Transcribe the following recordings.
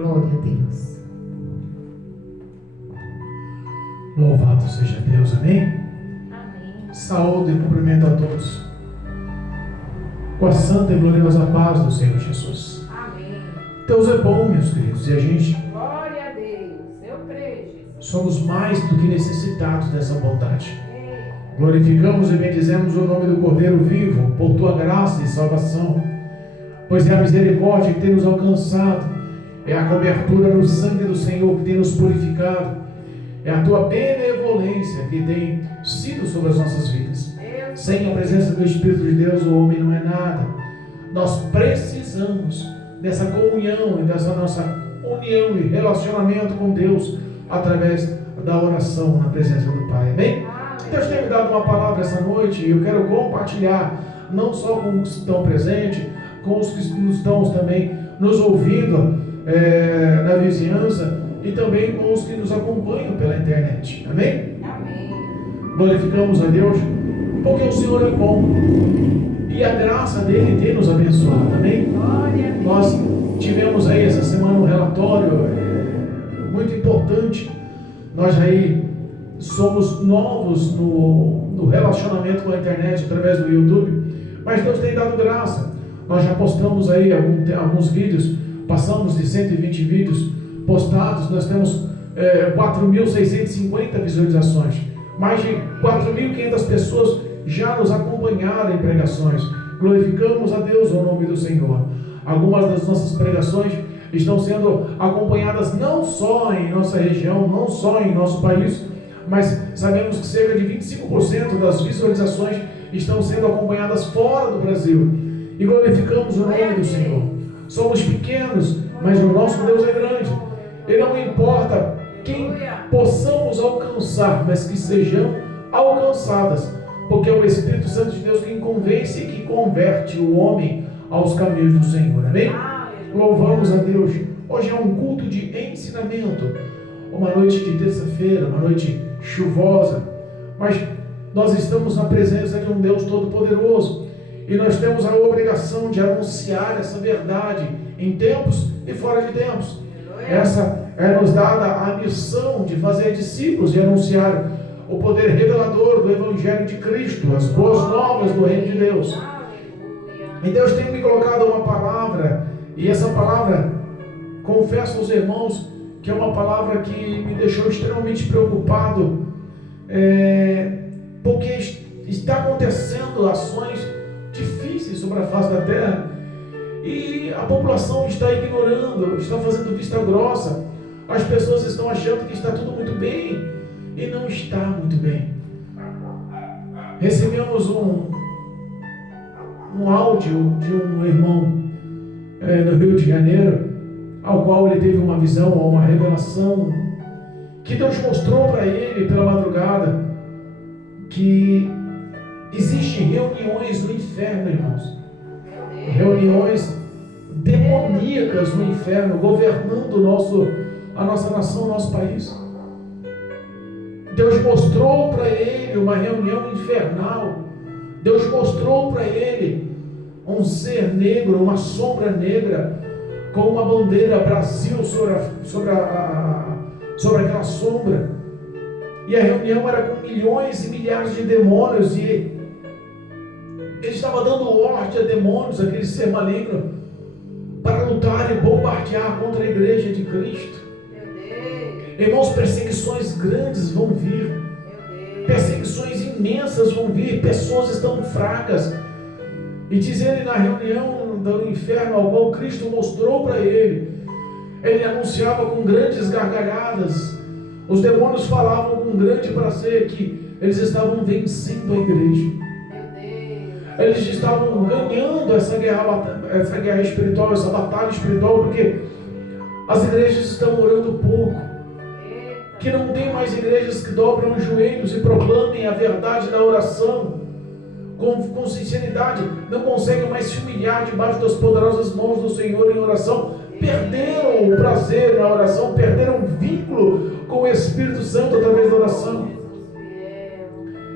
Glória a Deus. Louvado seja Deus, amém? Amém. Saúde e cumprimento a todos com a santa e gloriosa paz do Senhor Jesus. Amém. Deus é bom, meus queridos, e a gente Glória a Deus. Eu creio, Jesus. somos mais do que necessitados dessa bondade. Ei. Glorificamos e bendizemos o nome do Cordeiro vivo por tua graça e salvação, pois é a misericórdia que tem nos alcançado, é a cobertura no sangue do Senhor que tem nos purificado, é a tua benevolência que tem sido sobre as nossas vidas. Sem a presença do Espírito de Deus, o homem não é nada. Nós precisamos dessa comunhão e dessa nossa união e relacionamento com Deus através da oração na presença do Pai. Amém? Deus tem me dado uma palavra essa noite e eu quero compartilhar não só com os que estão presentes, com os que estão também nos ouvindo na vizinhança e também com os que nos acompanham pela internet. Amém? Amém. Glorificamos a Deus porque o Senhor é bom e a graça dele tem nos abençoado. Amém? Glória a Deus. Nós tivemos aí essa semana um relatório muito importante. Nós aí somos novos no relacionamento com a internet através do YouTube, mas Deus tem dado graça. Nós já postamos aí alguns vídeos, passamos de 120 vídeos postados, nós temos 4.650 visualizações, mais de 4.500 pessoas já nos acompanharam em pregações. Glorificamos a Deus ao nome do Senhor. Algumas das nossas pregações estão sendo acompanhadas não só em nossa região, não só em nosso país, mas sabemos que cerca de 25% das visualizações estão sendo acompanhadas fora do Brasil. E glorificamos o nome do Senhor. Somos pequenos, mas o nosso Deus é grande. E não importa quem possamos alcançar, mas que sejam alcançadas, porque é o Espírito Santo de Deus quem convence e que converte o homem aos caminhos do Senhor. Amém? Louvamos a Deus. Hoje é um culto de ensinamento, uma noite de terça-feira, uma noite chuvosa, mas nós estamos na presença de um Deus Todo-Poderoso e nós temos a obrigação de anunciar essa verdade em tempos e fora de tempos. Essa é nos dada a missão de fazer discípulos e anunciar o poder revelador do Evangelho de Cristo, as boas novas do Reino de Deus. E Deus tem me colocado uma palavra, e essa palavra, confesso aos irmãos, que é uma palavra que me deixou extremamente preocupado, porque está acontecendo ações difíceis sobre a face da terra, e a população está ignorando, está fazendo vista grossa. As pessoas estão achando que está tudo muito bem, e não está muito bem. Recebemos um áudio de um irmão no Rio de Janeiro, ao qual ele teve uma visão, uma revelação, que Deus mostrou para ele pela madrugada, que existem reuniões no inferno, irmãos, reuniões demoníacas no inferno, governando a nossa nação, o nosso país. Deus mostrou para ele uma reunião infernal. Deus mostrou para ele um ser negro, uma sombra negra, com uma bandeira Brasil sobre aquela sombra. E a reunião era com milhões e milhares de demônios, e ele estava dando ordem a demônios, aquele ser maligno, para lutar e bombardear contra a igreja de Cristo. Irmãos, perseguições grandes vão vir, perseguições imensas vão vir, pessoas estão fracas. E diz ele na reunião do inferno, ao qual Cristo mostrou para ele anunciava com grandes gargalhadas, os demônios falavam com grande prazer que eles estavam vencendo a igreja. Eles estavam ganhando essa guerra espiritual, essa batalha espiritual, porque as igrejas estão orando pouco. Que não tem mais igrejas que dobram os joelhos e proclamem a verdade da oração com sinceridade, não conseguem mais se humilhar debaixo das poderosas mãos do Senhor em oração. Perderam o prazer na oração, perderam o vínculo com o Espírito Santo através da oração.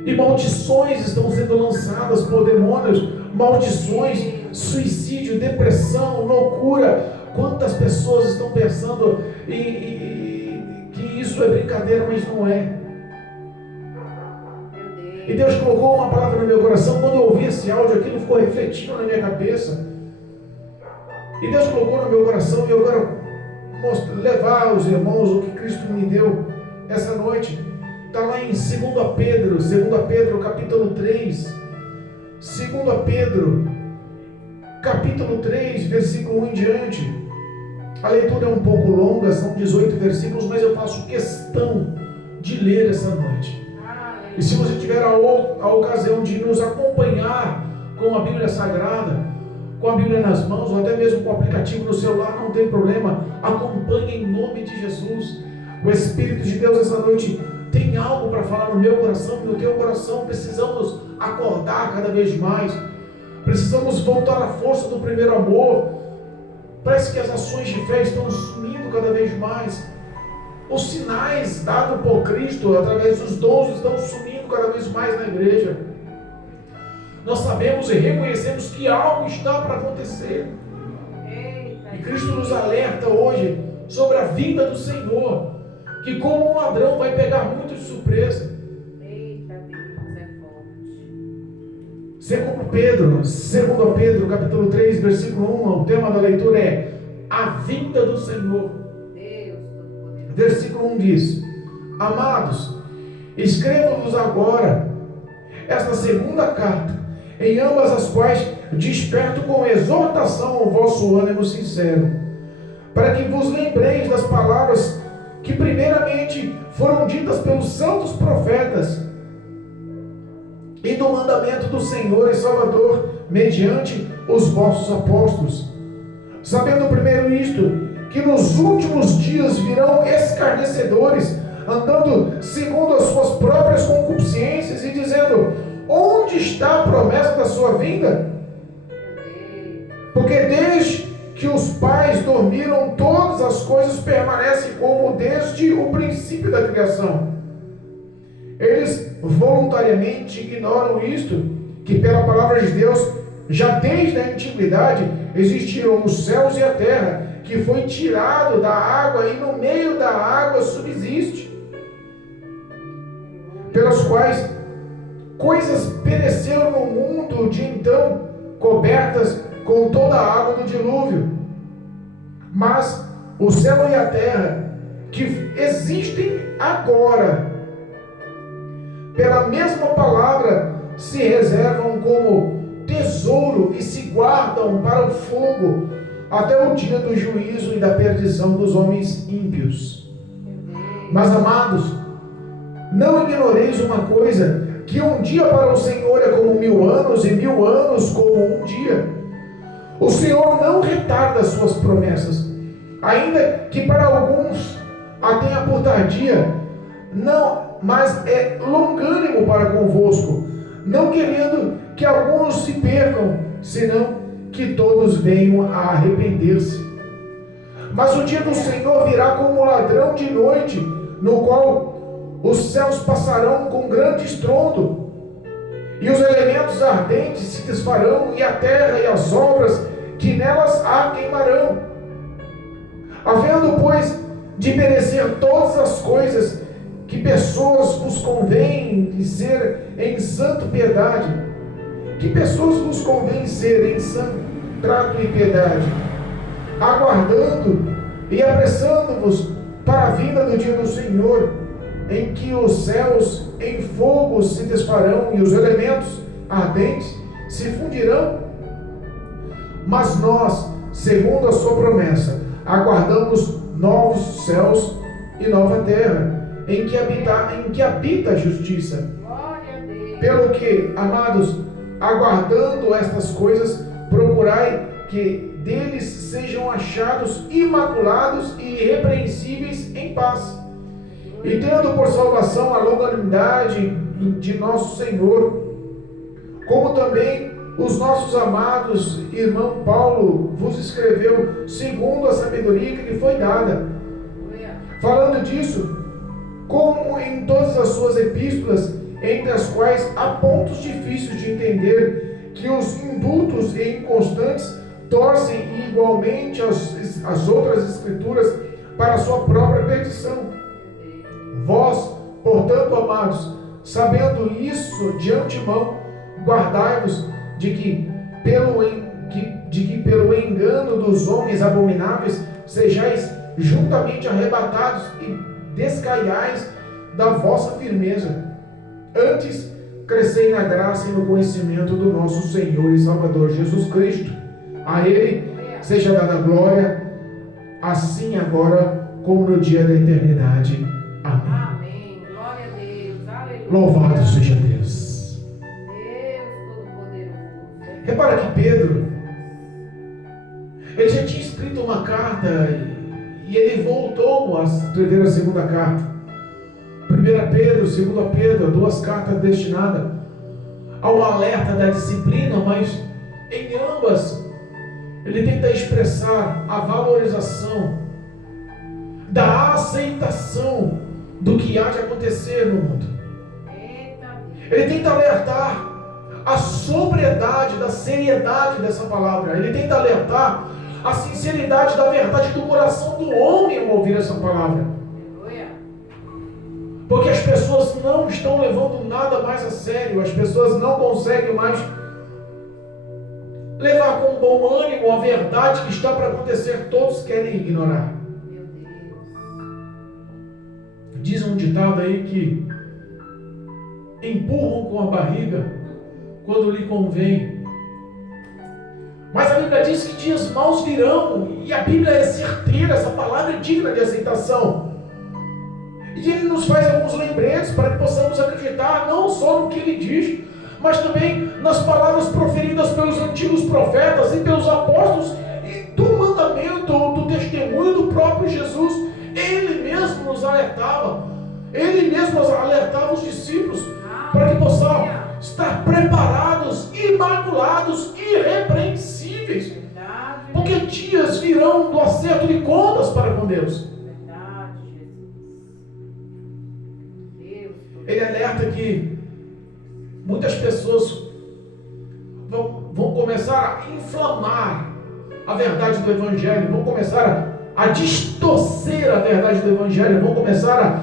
E maldições estão sendo lançadas por demônios, maldições, suicídio, depressão, loucura, Quantas pessoas estão pensando que isso é brincadeira, mas não é. E Deus colocou uma palavra no meu coração. Quando eu ouvi esse áudio, aquilo ficou refletindo na minha cabeça. E Deus colocou no meu coração, e eu quero levar aos irmãos o que Cristo me deu essa noite. Está lá em 2 Pedro, capítulo 3. 2 Pedro, capítulo 3, versículo 1 em diante. A leitura é um pouco longa, são 18 versículos, mas eu faço questão de ler essa noite. E se você tiver a ocasião de nos acompanhar com a Bíblia Sagrada, com a Bíblia nas mãos, ou até mesmo com o aplicativo no celular, não tem problema, acompanhe em nome de Jesus. O Espírito de Deus essa noite tem algo para falar no meu coração e no teu coração. Precisamos acordar cada vez mais, precisamos voltar à força do primeiro amor. Parece que as ações de fé estão sumindo cada vez mais. Os sinais dados por Cristo através dos dons estão sumindo cada vez mais na igreja. Nós sabemos e reconhecemos que algo está para acontecer. E Cristo nos alerta hoje sobre a vinda do Senhor, que como um ladrão vai pegar muito de surpresa. Eita, Deus é forte. Segundo Pedro, capítulo 3, versículo 1, o tema da leitura é a vinda do Senhor. Deus Todo-Poderoso. Versículo 1 diz: Amados, escrevo-vos agora esta segunda carta, em ambas as quais desperto com exortação o vosso ânimo sincero, para que vos lembreis das palavras que primeiramente foram ditas pelos santos profetas, e do mandamento do Senhor e Salvador, mediante os vossos apóstolos. Sabendo primeiro isto, que nos últimos dias virão escarnecedores, andando segundo as suas próprias concupiscências, e dizendo: onde está a promessa da sua vinda? Porque desde que os pais dormiram, todas as coisas permanecem como desde o princípio da criação. Eles voluntariamente ignoram isto, que pela palavra de Deus, já desde a antiguidade, existiram os céus e a terra, que foi tirado da água e no meio da água subsiste, pelas quais coisas pereceram no mundo de então, cobertas com toda a água do dilúvio. Mas o céu e a terra, que existem agora, pela mesma palavra, se reservam como tesouro e se guardam para o fogo, até o dia do juízo e da perdição dos homens ímpios. Mas, amados, não ignoreis uma coisa, que um dia para o Senhor é como 1000 anos, e 1000 anos como um dia. O Senhor não retarda as suas promessas, ainda que para alguns a tenha por tardia, não, mas é longânimo para convosco, não querendo que alguns se percam, senão que todos venham a arrepender-se. Mas o dia do Senhor virá como ladrão de noite, no qual os céus passarão com grande estrondo, e os elementos ardentes se desfarão, e a terra e as obras que nelas há queimarão. Havendo, pois, de perecer todas as coisas, que pessoas vos convém ser em santa piedade, que pessoas vos convém ser em santo trato e piedade, aguardando e apressando-vos para a vinda do dia do Senhor, em que os céus em fogo se desfarão e os elementos ardentes se fundirão. Mas nós, segundo a sua promessa, aguardamos novos céus e nova terra, em que habita a justiça. Glória a Deus. Pelo que, amados, aguardando estas coisas, procurai que deles sejam achados imaculados e irrepreensíveis em paz, e tendo por salvação a longanimidade de nosso Senhor, como também os nossos amados irmão Paulo vos escreveu, segundo a sabedoria que lhe foi dada. Falando disso, como em todas as suas epístolas, entre as quais há pontos difíceis de entender, que os indultos e inconstantes torcem igualmente as outras escrituras para a sua própria perdição. Vós, portanto, amados, sabendo isso de antemão, guardai-vos de que pelo engano dos homens abomináveis sejais juntamente arrebatados e descaiais da vossa firmeza. Antes, crescei na graça e no conhecimento do nosso Senhor e Salvador Jesus Cristo. A Ele seja dada glória, assim agora como no dia da eternidade. Amém. Amém. Glória a Deus. Aleluia. Louvado seja Deus. Deus Todo-Poderoso. Repara que Pedro, ele já tinha escrito uma carta e ele voltou a escrever a segunda carta. 1 Pedro, 2 Pedro, 2 cartas destinadas ao alerta da disciplina, mas em ambas ele tenta expressar a valorização da aceitação do que há de acontecer no mundo. Ele tenta alertar a sobriedade, da seriedade dessa palavra. Ele tenta alertar a sinceridade da verdade do coração do homem ao ouvir essa palavra. Porque as pessoas não estão levando nada mais a sério, as pessoas não conseguem mais levar com bom ânimo a verdade que está para acontecer, todos querem ignorar. Diz um ditado aí que empurram com a barriga quando lhe convém. Mas a Bíblia diz que dias maus virão, e a Bíblia é certeira, essa palavra é digna de aceitação. E ele nos faz alguns lembretes para que possamos acreditar não só no que ele diz, mas também nas palavras proferidas pelos antigos profetas e pelos apóstolos, e do mandamento ou do testemunho do próprio Jesus. Ele mesmo nos alertava, ele mesmo alertava os discípulos para que possam estar preparados, imaculados, irrepreensíveis, porque dias virão do acerto de contas para com Deus. Ele alerta que muitas pessoas vão começar a inflamar a verdade do Evangelho, vão começar a distorcer a verdade do Evangelho, vão começar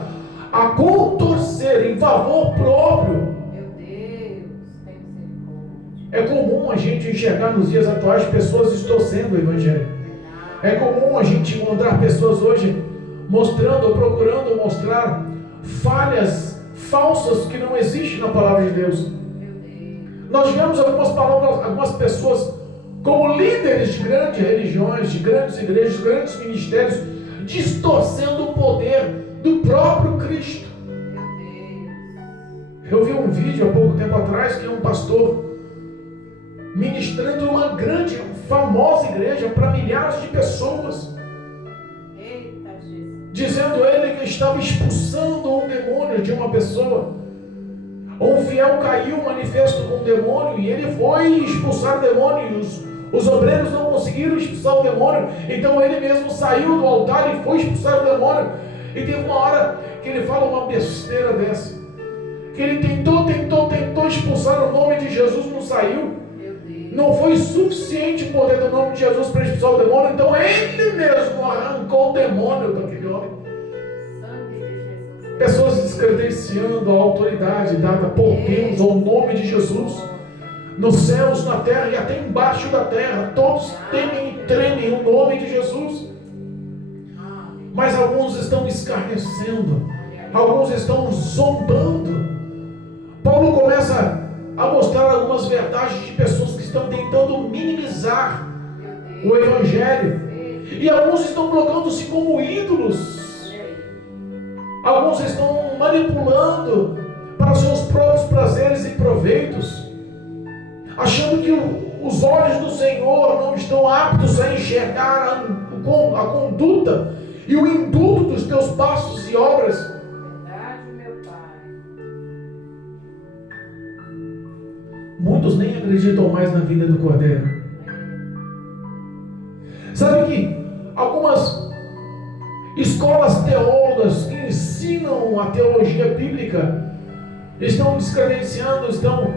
a contorcer em favor próprio. Meu Deus, tem misericórdia. É comum a gente enxergar nos dias atuais pessoas distorcendo o Evangelho. É comum a gente encontrar pessoas hoje mostrando ou procurando mostrar falhas falsas que não existem na palavra de Deus. Nós vemos algumas pessoas como líderes de grandes religiões, de grandes igrejas, de grandes ministérios, distorcendo o poder do próprio Cristo. Eu vi um vídeo há pouco tempo atrás que um pastor ministrando uma grande, famosa igreja para milhares de pessoas, dizendo ele que estava expulsando um demônio de uma pessoa. Um fiel caiu manifesto com um demônio e ele foi expulsar o demônio, e os obreiros não conseguiram expulsar o demônio, então ele mesmo saiu do altar e foi expulsar o demônio. E teve uma hora que ele fala uma besteira dessa, que ele tentou expulsar o nome de Jesus, não saiu. Não foi suficiente o poder do nome de Jesus para expulsar o demônio, então ele mesmo arrancou o demônio daquele homem. Pessoas descredenciando a autoridade dada por Deus ao nome de Jesus, nos céus, na terra e até embaixo da terra, todos temem e tremem o nome de Jesus. Mas alguns estão escarnecendo, alguns estão zombando. Paulo começa a mostrar algumas verdades de pessoas que estão tentando minimizar o Evangelho, e alguns estão colocando-se como ídolos. Alguns estão manipulando para os seus próprios prazeres e proveitos, achando que os olhos do Senhor não estão aptos a enxergar a conduta e o indulto dos teus passos e obras. Verdade, meu Pai. Muitos nem acreditam mais na vida do Cordeiro. Sabe que algumas escolas teólogas que ensinam a teologia bíblica estão descredenciando, estão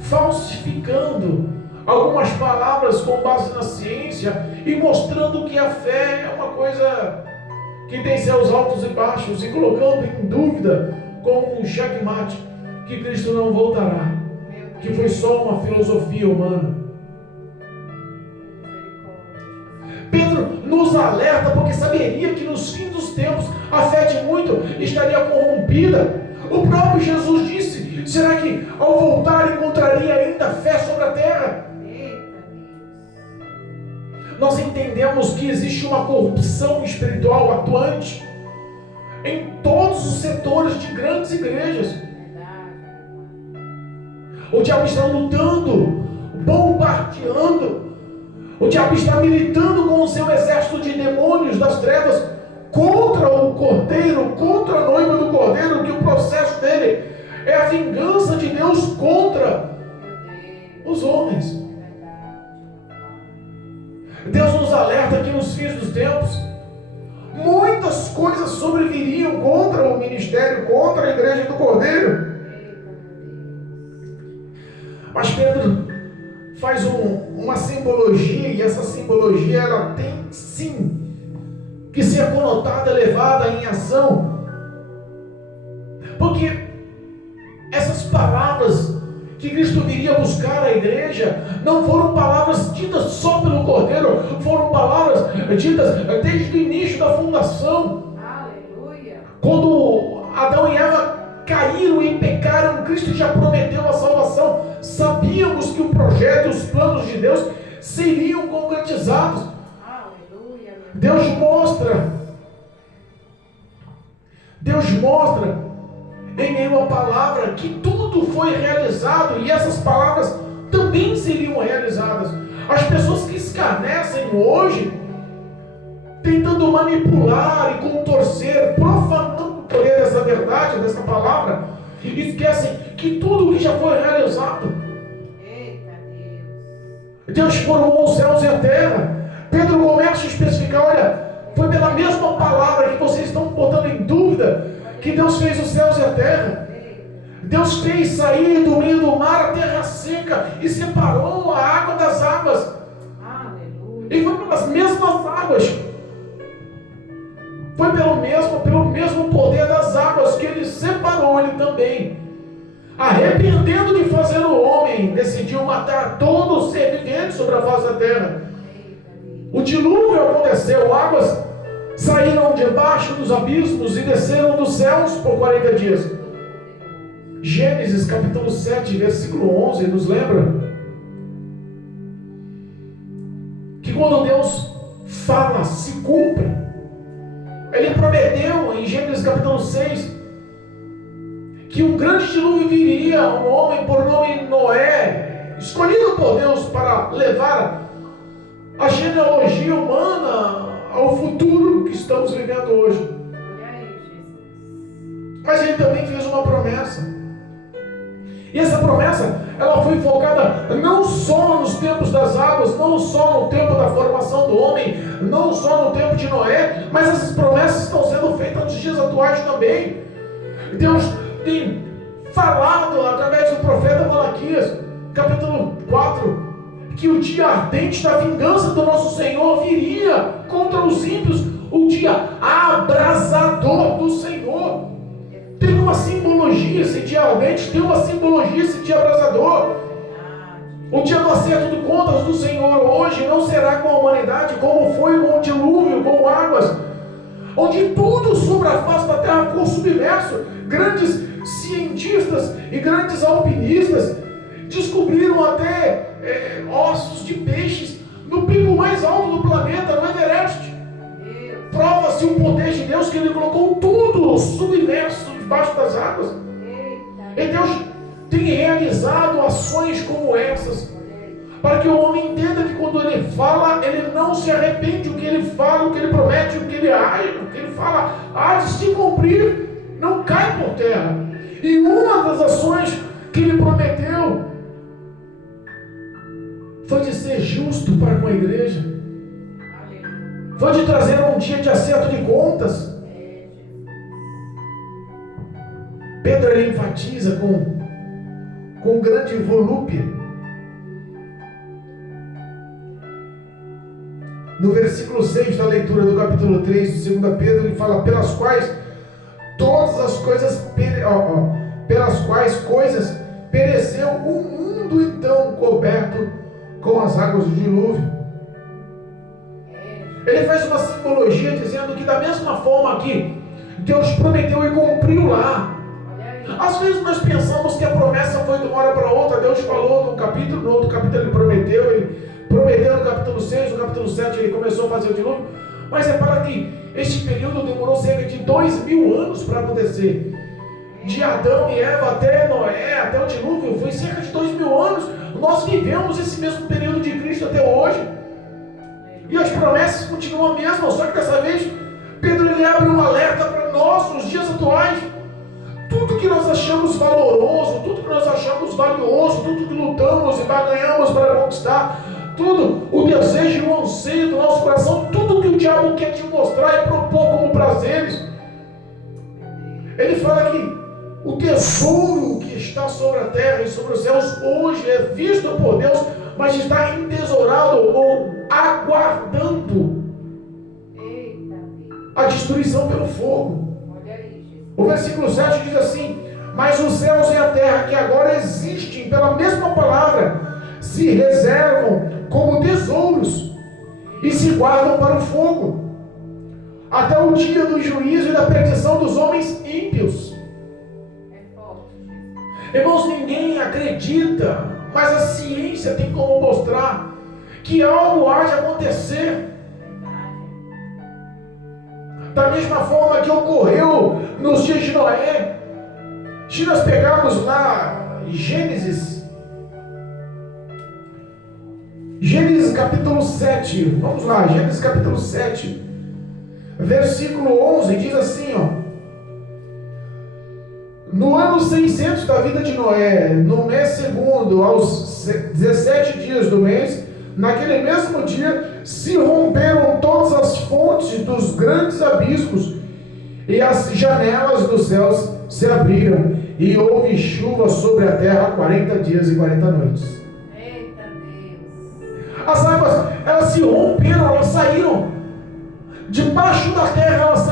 falsificando algumas palavras com base na ciência e mostrando que a fé é uma coisa que tem seus altos e baixos e colocando em dúvida como um checkmate que Cristo não voltará, que foi só uma filosofia humana. Pedro nos alerta porque saberia que nos fins dos tempos a fé de muito estaria corrompida. O próprio Jesus disse: será que ao voltar encontraria ainda fé sobre a terra? Nós entendemos que existe uma corrupção espiritual atuante em todos os setores de grandes igrejas. O diabo está lutando, bombardeando. O diabo está militando com o seu exército de demônios das trevas contra o Cordeiro, contra a noiva do Cordeiro, que o processo dele é a vingança de Deus contra os homens. Deus nos alerta que nos fins dos tempos muitas coisas sobreviriam contra o ministério, contra a igreja do Cordeiro. Mas Pedro faz uma simbologia, e essa simbologia ela tem sim que ser conotada, levada em ação, porque essas palavras que Cristo viria buscar a igreja não foram palavras ditas só pelo Cordeiro, foram palavras ditas desde o início da fundação. Aleluia. Quando Adão e Eva caíram e pecaram, Cristo já prometeu a salvação. Sabíamos que o projeto e os planos de Deus seriam concretizados. Aleluia. Deus mostra em meio à palavra que tudo foi realizado, e essas palavras também seriam realizadas. As pessoas que escarnecem hoje, tentando manipular e contorcer, profanando o poder dessa verdade, dessa palavra, esquecem que tudo que já foi realizado. Eita Deus. Deus formou os céus e a terra. Pedro começa a especificar: olha, foi pela mesma palavra que vocês estão botando em dúvida que Deus fez os céus e a terra. Deus fez sair do meio do mar a terra seca e separou a água das águas. Aleluia. E foi pelas mesmas águas. Foi pelo mesmo poder das águas que ele separou ele também. Arrependendo de fazer o homem, decidiu matar todo o ser vivente sobre a face da terra. O dilúvio aconteceu, águas saíram debaixo dos abismos e desceram dos céus por 40 dias. Gênesis capítulo 7, versículo 11 nos lembra que quando Deus fala, se cumpre. Ele prometeu em Gênesis capítulo 6 que um grande dilúvio viria, um homem por nome Noé, escolhido por Deus para levar a genealogia humana ao futuro que estamos vivendo hoje. Mas ele também fez uma promessa. E essa promessa, ela foi focada não só nos tempos das águas, não só no tempo da formação do homem, não só no tempo de Noé, mas essas promessas estão sendo feitas nos dias atuais também. Deus tem falado através do profeta Malaquias, capítulo 4, que o dia ardente da vingança do nosso Senhor viria contra os ímpios, o dia abrasador do Senhor. Tem uma simbologia esse dia ardente, tem uma simbologia esse dia abrasador. O dia do acerto de contas do Senhor hoje não será com a humanidade como foi com o dilúvio, com águas, onde tudo sobre a face da terra ficou submerso. Grandes cientistas e grandes alpinistas descobriram até ossos de peixes no pico mais alto do planeta, no Everest. Prova-se o poder de Deus, que Ele colocou tudo submerso debaixo das águas. E Deus tem realizado ações como essas, para que o homem entenda que quando ele fala, ele não se arrepende. O que ele fala, o que ele promete, o que ele age, o que ele fala, há de se cumprir, não cai por terra. E uma das ações que ele prometeu foi de ser justo para com a igreja, foi de trazer um dia de acerto de contas. Pedro ele enfatiza com grande volúpia No versículo 6 da leitura do capítulo 3 de 2 Pedro, ele fala: pelas quais todas as coisas, pelas quais coisas pereceu o mundo então coberto com as águas do dilúvio. Ele faz uma simbologia dizendo que da mesma forma que Deus prometeu e cumpriu lá. Às vezes nós pensamos que a promessa foi de uma hora para outra. Deus falou num capítulo, no outro capítulo ele prometeu no capítulo 6, no capítulo 7 ele começou a fazer o dilúvio. Mas repara que este período demorou cerca de 2000 anos para acontecer. De Adão e Eva até Noé, até o dilúvio, foi cerca de 2000 anos. Nós vivemos esse mesmo período de Cristo até hoje. E as promessas continuam a mesma, só que dessa vez Pedro ele abre um alerta para nós nos dias atuais. Tudo que nós achamos valoroso, tudo que nós achamos valioso, tudo que lutamos e barganhamos para conquistar, tudo, o desejo e o anseio do nosso coração, tudo que o diabo quer te mostrar e propor como prazeres. Ele fala que o tesouro que está sobre a terra e sobre os céus hoje é visto por Deus, mas está entesourado ou aguardando a destruição pelo fogo. O versículo 7 diz assim: mas os céus e a terra que agora existem pela mesma palavra se reservam como tesouros e se guardam para o fogo, até o dia do juízo e da perdição dos homens ímpios. Irmãos, ninguém acredita, mas a ciência tem como mostrar que algo há de acontecer. Da mesma forma que ocorreu nos dias de Noé. Se nós pegarmos lá Gênesis capítulo 7, vamos lá, Gênesis capítulo 7, versículo 11, diz assim, no ano 600 da vida de Noé, no mês segundo, aos 17 dias do mês, naquele mesmo dia, se romperam todas as fontes dos grandes abismos, e as janelas dos céus se abriram, e houve chuva sobre a terra 40 dias e 40 noites. Eita Deus! As águas, elas se romperam, elas saíram debaixo da terra, elas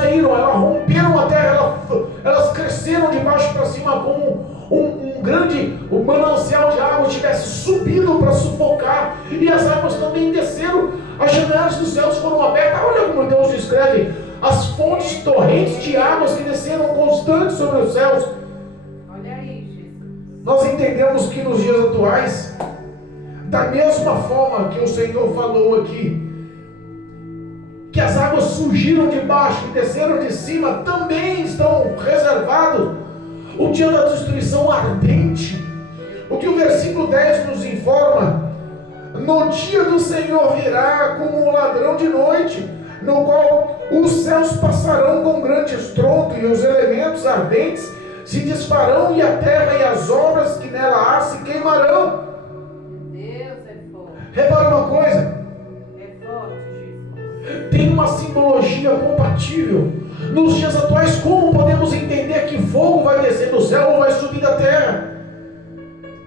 romperam a terra, elas cresceram de baixo para cima como um grande manancial de água tivesse subido para sufocar, e as águas também desceram, as janelas dos céus foram abertas. Olha como Deus descreve as fontes, torrentes de águas que desceram constantes sobre os céus. Olha aí, Jesus. Nós entendemos que nos dias atuais, da mesma forma que o Senhor falou aqui, que as águas surgiram de baixo e desceram de cima, também estão reservados o dia da destruição ardente. O que o versículo 10 nos informa: no dia do Senhor virá como um ladrão de noite, no qual os céus passarão com grande estrondo, e os elementos ardentes se desfarão, e a terra e as obras que nela há se queimarão. Deus é forte. Repara uma coisa: É forte, Jesus. tem uma simbologia compatível. Nos dias atuais, como podemos entender que fogo vai descer do céu ou vai subir da terra?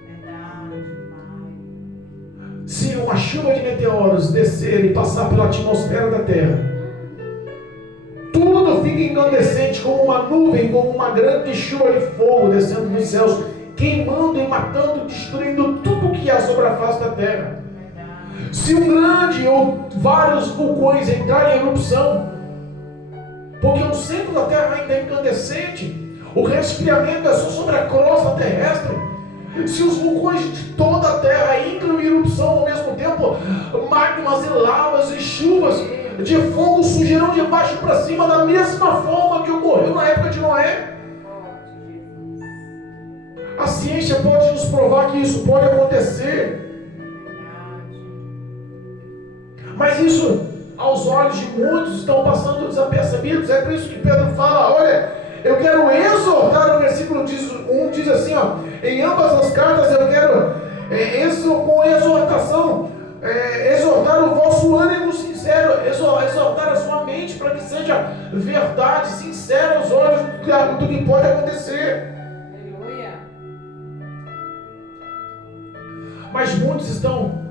Verdade, Pai. Se uma chuva de meteoros descer e passar pela atmosfera da terra, tudo fica incandescente, como uma nuvem, como uma grande chuva de fogo descendo dos céus, queimando e matando, destruindo tudo que há sobre a face da terra. Verdade. Se um grande ou vários vulcões entrarem em erupção, porque o centro da terra ainda é incandescente, o resfriamento é só sobre a crosta terrestre. Se os vulcões de toda a terra entram em erupção ao mesmo tempo, magmas e lavas e chuvas de fogo surgirão de baixo para cima, da mesma forma que ocorreu na época de Noé. Forte, Jesus. A ciência pode nos provar que isso pode acontecer, Verdade. mas isso, aos olhos de muitos, estão passando desapercebidos. É por isso que Pedro fala: olha, eu quero exortar. O versículo 1 diz assim, em ambas as cartas eu quero com exortação, exortar o vosso ânimo sincero, exortar a sua mente para que seja verdade, sincera aos olhos do que pode acontecer. Aleluia. Mas muitos estão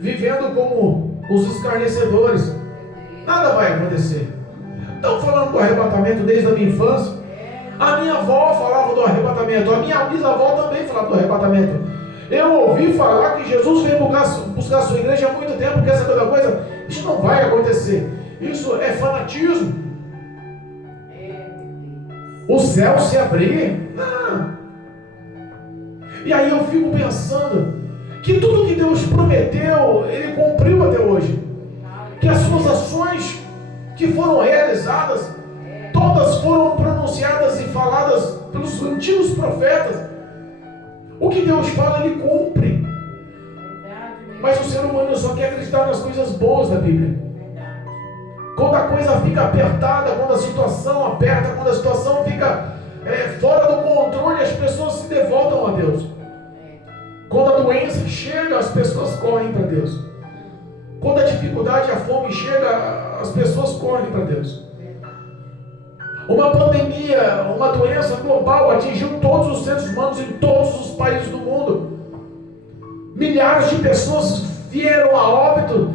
vivendo como os escarnecedores. nada vai acontecer. Estão falando do arrebatamento desde a minha infância. A minha avó falava do arrebatamento, a minha bisavó também falava do arrebatamento. Eu ouvi falar que Jesus veio buscar a sua igreja há muito tempo, que essa toda coisa, isso não vai acontecer. Isso é fanatismo. O céu se abrir. Não. E aí eu fico pensando que tudo que Deus prometeu, Ele cumpriu até hoje. Que as suas ações que foram realizadas, todas foram pronunciadas e faladas pelos antigos profetas. O que Deus fala, Ele cumpre. Mas o ser humano só quer acreditar nas coisas boas da Bíblia. Quando a coisa fica apertada, quando a situação aperta, quando a situação fica fora do controle, as pessoas se devoltam a Deus. Quando a doença chega, as pessoas correm para Deus. Quando a dificuldade e a fome chega, as pessoas correm para Deus. Uma pandemia, uma doença global atingiu todos os seres humanos em todos os países do mundo. Milhares de pessoas vieram a óbito.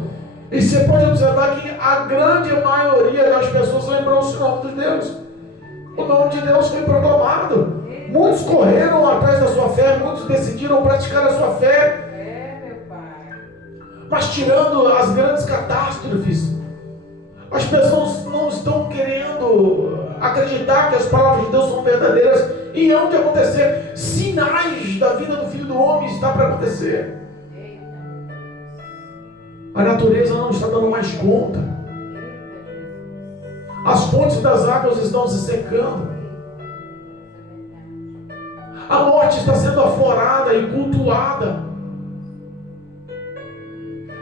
E você pode observar que a grande maioria das pessoas lembrou-se do nome de Deus. O nome de Deus foi proclamado. Muitos correram atrás da sua fé, muitos decidiram praticar a sua fé. Mas tirando as grandes catástrofes, as pessoas não estão querendo acreditar que as palavras de Deus são verdadeiras e hão de acontecer. Sinais da vida do Filho do Homem está para acontecer. A natureza não está dando mais conta. As fontes das águas estão se secando. A morte está sendo aflorada e cultuada.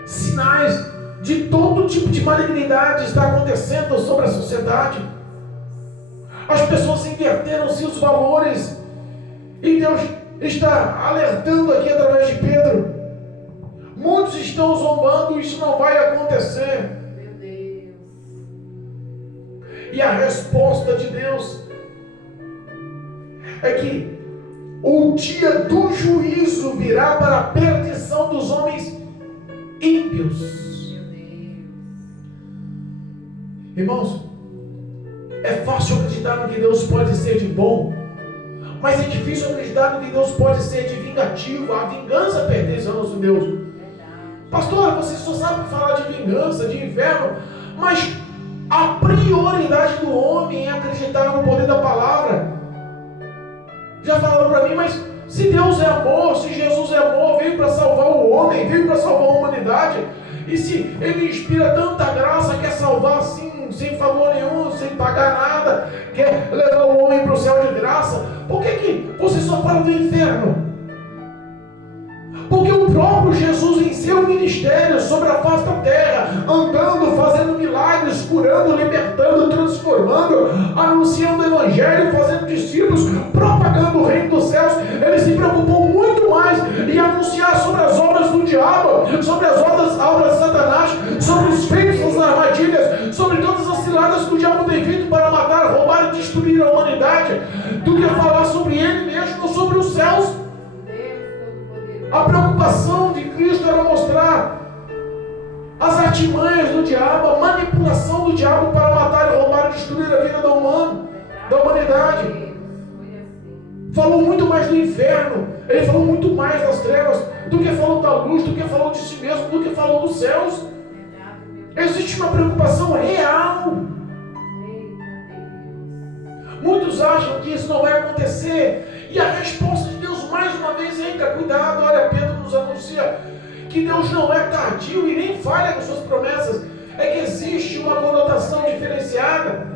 Sinais de todo tipo de malignidade está acontecendo sobre a sociedade. As pessoas inverteram seus valores. E Deus está alertando aqui através de Pedro. Muitos estão zombando, isso não vai acontecer. Meu Deus. E a resposta de Deus é que o dia do juízo virá para a perdição dos homens ímpios. Meu Deus. Irmãos, é fácil acreditar no que Deus pode ser de bom, mas é difícil acreditar no que Deus pode ser de vingativo. A vingança pertence ao nosso Deus. Pastor, você só sabe falar de vingança, de inferno, mas a prioridade do homem é acreditar no poder da palavra. Já falaram para mim, mas se Deus é amor, se Jesus é amor, veio para salvar o homem, veio para salvar a humanidade, e se Ele inspira tanta graça, quer salvar assim, sem favor nenhum, sem pagar nada, quer levar o homem para o céu de graça, por que você só fala do inferno? Porque o próprio Jesus em seu ministério sobre a face da terra, andando, fazendo milagres, curando, libertando, transformando, anunciando o evangelho, fazendo discípulos, propagando o reino dos céus, ele se preocupou muito mais em anunciar sobre as obras do diabo, sobre as obras de Satanás, sobre os feitos das armadilhas, sobre todas as ciladas que o diabo tem feito para matar, roubar e destruir a humanidade, do que falar sobre ele mesmo ou sobre os céus. A preocupação de Cristo era mostrar as artimanhas do diabo, a manipulação do diabo para matar e roubar e destruir a vida da humanidade. Falou muito mais do inferno, ele falou muito mais das trevas, do que falou da luz, do que falou de si mesmo, do que falou dos céus. Existe uma preocupação real. Muitos acham que isso não vai acontecer, e a resposta de Deus mais uma vez entra, cuidado, olha, Pedro nos anuncia que Deus não é tardio e nem falha com suas promessas, é que existe uma conotação diferenciada.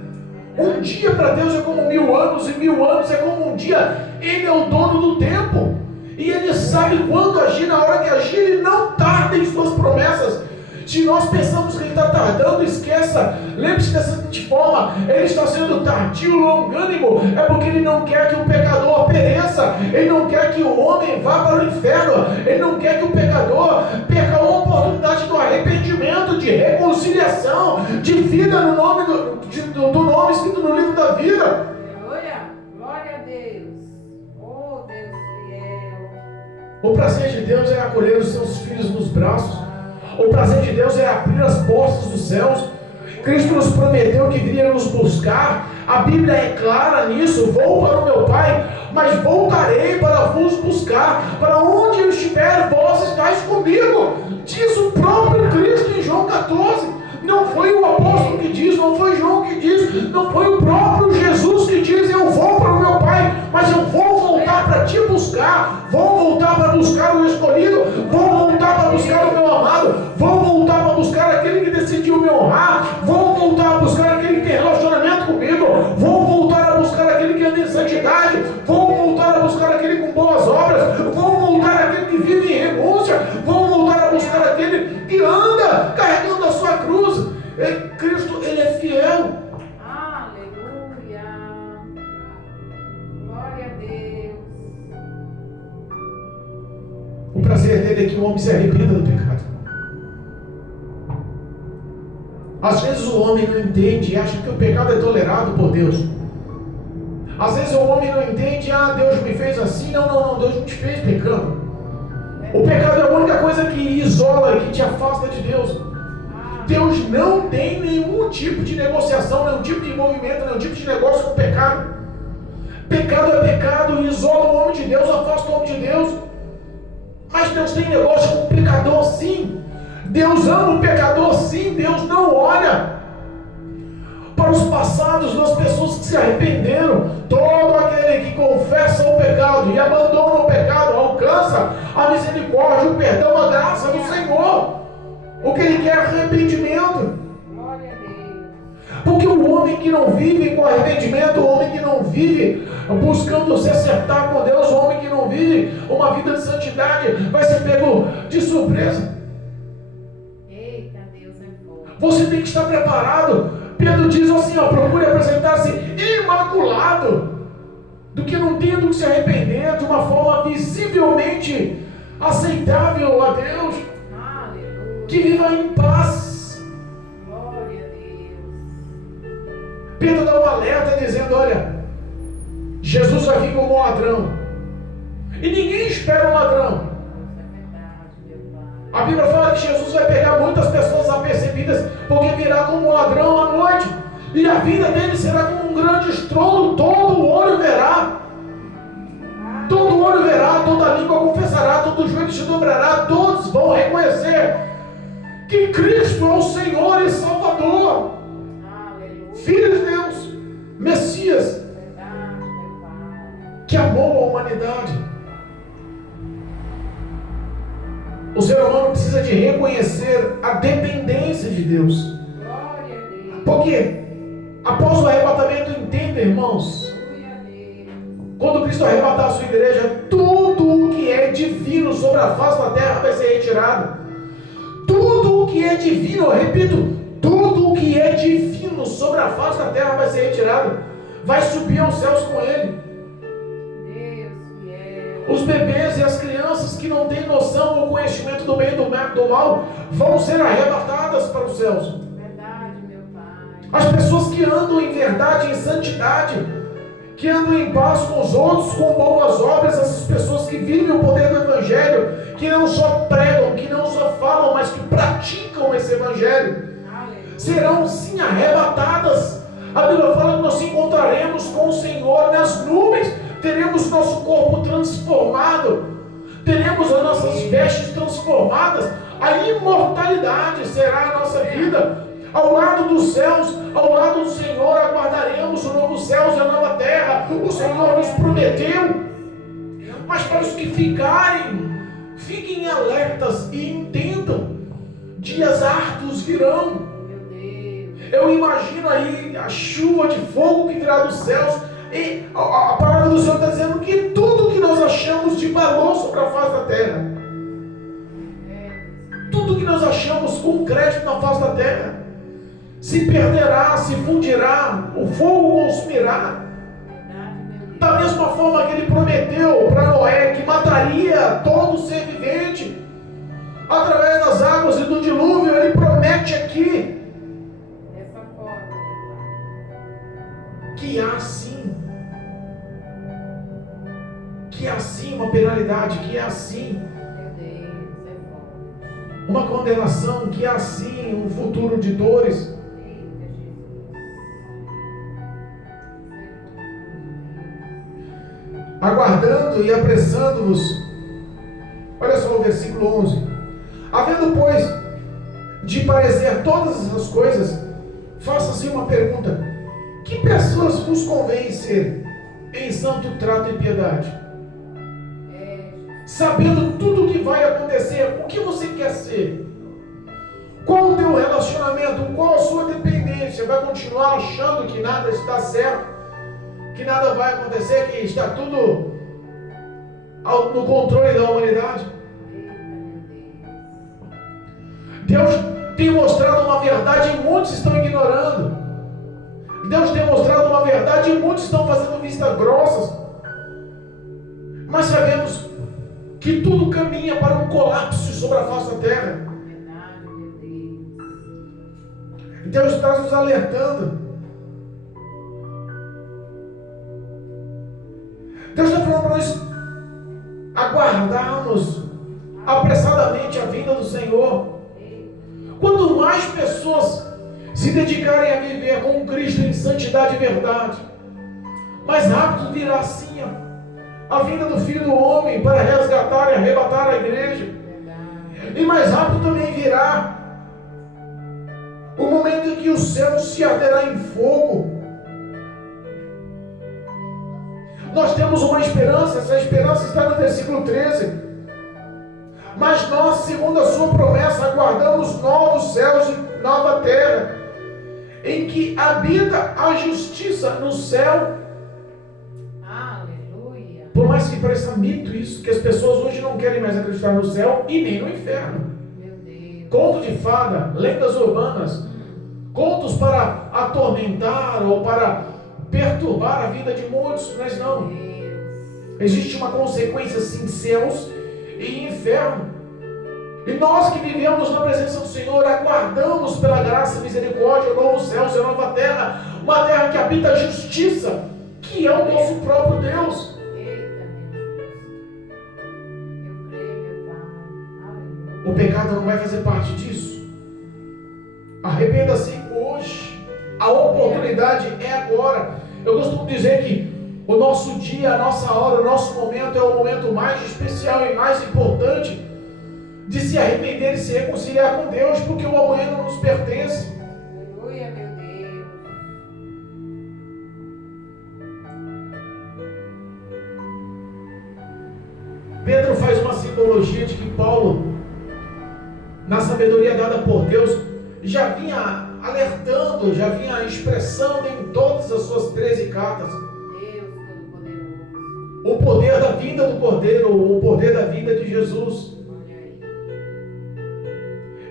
Um dia para Deus é como 1000 anos, e 1000 anos é como um dia. Ele é o dono do tempo, e Ele sabe quando agir, na hora que agir. Ele não tarda em suas promessas. Se nós pensamos que Ele está tardando, esqueça. Lembre-se dessa forma, Ele está sendo tardio, longânimo, é porque Ele não quer que o pecador pereça, Ele não quer que o homem vá para o inferno, Ele não quer que o pecador perca a oportunidade do arrependimento, de reconciliação, de vida no nome do nome escrito no livro da vida. Aleluia, glória a Deus. Oh Deus fiel. O prazer de Deus é acolher os seus filhos nos braços. O prazer de Deus é abrir as portas dos céus. Cristo nos prometeu que viria nos buscar. A Bíblia é clara nisso. Vou para o meu Pai, mas voltarei para vos buscar. Para onde eu estiver, vós estáis comigo. Diz o próprio Cristo em João 14. Não foi o apóstolo que diz, não foi João que diz, não foi o próprio Jesus que diz: eu vou para o meu Pai, mas eu vou voltar para te buscar, vou voltar para buscar o escolhido, vou voltar para buscar o meu amado, vou voltar para buscar aquele que decidiu me honrar, vou voltar a buscar aquele que tem relacionamento comigo, vou voltar a buscar aquele que anda em santidade, vou voltar a buscar aquele com boas obras, vou voltar aquele que vive em renúncia, vou voltar a buscar aquele que anda carregando a sua cruz. Cristo, Ele é fiel. Aleluia. Glória a Deus. O prazer dele é que o homem se arrependa do pecado. Às vezes o homem não entende e acha que o pecado é tolerado por Deus. Às vezes o homem não entende: Deus me fez assim. Não, Deus não te fez pecando. O pecado é a única coisa que isola e que te afasta de Deus. Deus não tem nenhum tipo de negociação, nenhum tipo de envolvimento, nenhum tipo de negócio com o pecado. Pecado é pecado, isola o homem de Deus, afasta o homem de Deus. Mas Deus tem negócio com o pecador, sim. Deus ama o pecador, sim. Deus não olha para os passados das pessoas que se arrependeram. Todo aquele que confessa o pecado e abandona o pecado alcança a misericórdia, o perdão, a graça do Senhor. O que Ele quer é arrependimento. Glória a Deus. Porque o homem que não vive com arrependimento, o homem que não vive buscando se acertar com Deus, o homem que não vive uma vida de santidade, vai ser pego de surpresa. Eita, Deus é forte. Você tem que estar preparado. Pedro diz assim: procure apresentar-se imaculado, do que não tendo que se arrepender, de uma forma visivelmente aceitável a Deus, que viva em paz. Glória a Deus. Pedro dá um alerta dizendo: olha, Jesus vai vir como um ladrão, e ninguém espera um ladrão. A Bíblia fala que Jesus vai pegar muitas pessoas apercebidas, porque virá como um ladrão à noite, e a vida dele será como um grande estrondo. Todo olho verá, todo olho verá, toda língua confessará, todo joelho se dobrará, todos vão reconhecer que Cristo é o Senhor e Salvador. Aleluia. Filho de Deus, Messias, Verdade, meu Pai. que amou a humanidade. O ser humano precisa de reconhecer a dependência de Deus. Glória a Deus. Porque após o arrebatamento, entenda, irmãos, Glória a Deus. quando Cristo arrebatar a sua igreja, tudo o que é divino sobre a face da terra vai ser retirado. Tudo o que é divino, eu repito, tudo o que é divino sobre a face da terra vai ser retirado. Vai subir aos céus com Ele. Deus fiel. Os bebês e as crianças que não têm noção ou conhecimento do bem e do mal vão ser arrebatadas para os céus. Verdade, meu Pai. As pessoas que andam em verdade, em santidade, que andam em paz com os outros, com boas obras, essas pessoas que vivem o poder do Evangelho, que não só pregam, que não só falam, mas que praticam esse Evangelho, Aleluia. serão sim arrebatadas. A Bíblia fala que nós nos encontraremos com o Senhor nas nuvens, teremos nosso corpo transformado, teremos as nossas vestes transformadas, a imortalidade será a nossa vida. Ao lado dos céus, ao lado do Senhor, aguardaremos o novo céu e a nova terra. O Senhor nos prometeu. Mas para os que fiquem alertas e entendam: dias árduos virão. Meu Deus. Eu imagino aí a chuva de fogo que virá dos céus. E a palavra do Senhor está dizendo que tudo que nós achamos de valor sobre a face da terra, tudo que nós achamos com crédito na face da terra, se perderá, se fundirá, o fogo consumirá. Da mesma forma que Ele prometeu para Noé que mataria todo ser vivente através das águas e do dilúvio, Ele promete aqui Dessa forma, que há sim uma penalidade, que há sim meu Deus, é forte. uma condenação, que há sim um futuro de dores. Eita, aguardando e apressando-vos. Olha só o versículo 11. Havendo, pois, de parecer todas essas coisas, faça-se uma pergunta: que pessoas vos convém ser em santo trato e piedade? Sabendo tudo o que vai acontecer, o que você quer ser? Qual o teu relacionamento? Qual a sua dependência? Vai continuar achando que nada está certo, que nada vai acontecer, que está tudo no controle da humanidade? Deus tem mostrado uma verdade e muitos estão ignorando. Deus tem mostrado uma verdade e muitos estão fazendo vista grossas. Mas sabemos que tudo caminha para um colapso sobre a face da terra. Deus está nos alertando. Deus está falando para nós aguardarmos apressadamente a vinda do Senhor. Quanto mais pessoas se dedicarem a viver com Cristo em santidade e verdade, mais rápido virá sim a vinda do Filho do Homem para resgatar e arrebatar a igreja. E mais rápido também virá o momento em que o céu se arderá em fogo. Nós temos uma esperança, essa esperança está no versículo 13. Mas nós, segundo a sua promessa, aguardamos novos céus e nova terra, em que habita a justiça no céu. Aleluia. Por mais que pareça mito isso, que as pessoas hoje não querem mais acreditar no céu e nem no inferno. Meu Deus. Conto de fada, lendas urbanas, contos para atormentar ou para perturbar a vida de muitos, mas não. Existe uma consequência sim, céus e inferno. E nós que vivemos na presença do Senhor, aguardamos pela graça e misericórdia novos céus e nova terra, uma terra que habita a justiça, que é o nosso próprio Deus. Eita, meu Deus. Eu creio, meu Pai. Aleluia. O pecado não vai fazer parte disso. Arrependa-se hoje. A oportunidade é agora. Eu costumo dizer que o nosso dia, a nossa hora, o nosso momento é o momento mais especial e mais importante de se arrepender e se reconciliar com Deus, porque o amanhã não nos pertence. Aleluia, meu Deus. Pedro faz uma simbologia de que Paulo, na sabedoria dada por Deus, já vinha alertando, já vinha expressando em todas as suas 13 cartas Deus Todo-Poderoso. o poder da vinda do Cordeiro, o poder da vinda de Jesus. Olha aí.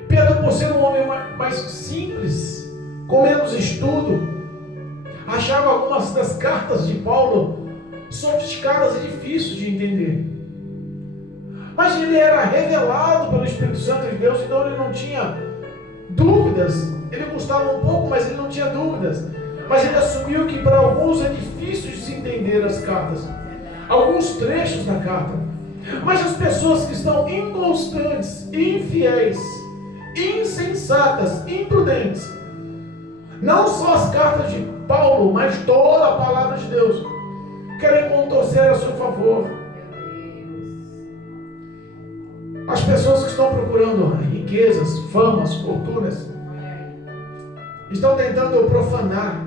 Pedro, por ser um homem mais simples, com menos estudo, achava algumas das cartas de Paulo sofisticadas e difíceis de entender. Mas ele era revelado pelo Espírito Santo de Deus, então ele não tinha dúvidas. Ele custava um pouco, mas ele não tinha dúvidas. Mas ele assumiu que para alguns é difícil de se entender as cartas, alguns trechos da carta. Mas as pessoas que estão inconstantes, infiéis, insensatas, imprudentes, não só as cartas de Paulo, mas toda a palavra de Deus, querem contorcer a seu favor. As pessoas que estão procurando riquezas, famas, fortunas, estão tentando profanar.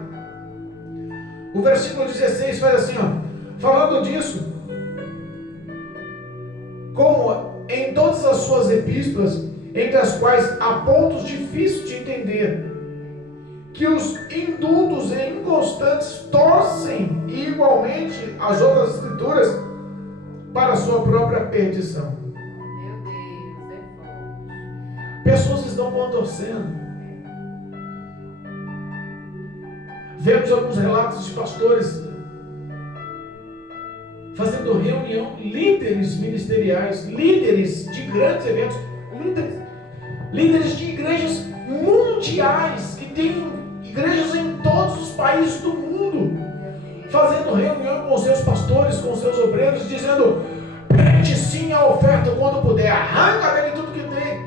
O versículo 16 faz assim, falando disso, como em todas as suas epístolas, entre as quais há pontos difíceis de entender, que os indultos e inconstantes torcem igualmente as outras escrituras para a sua própria perdição. Meu Deus, é forte. Pessoas estão contorcendo. Vemos alguns relatos de pastores fazendo reunião, líderes ministeriais, líderes de grandes eventos, líderes de igrejas mundiais, que têm igrejas em todos os países do mundo, fazendo reunião com seus pastores, com seus obreiros, dizendo: preste sim a oferta quando puder, arranca dele tudo que tem.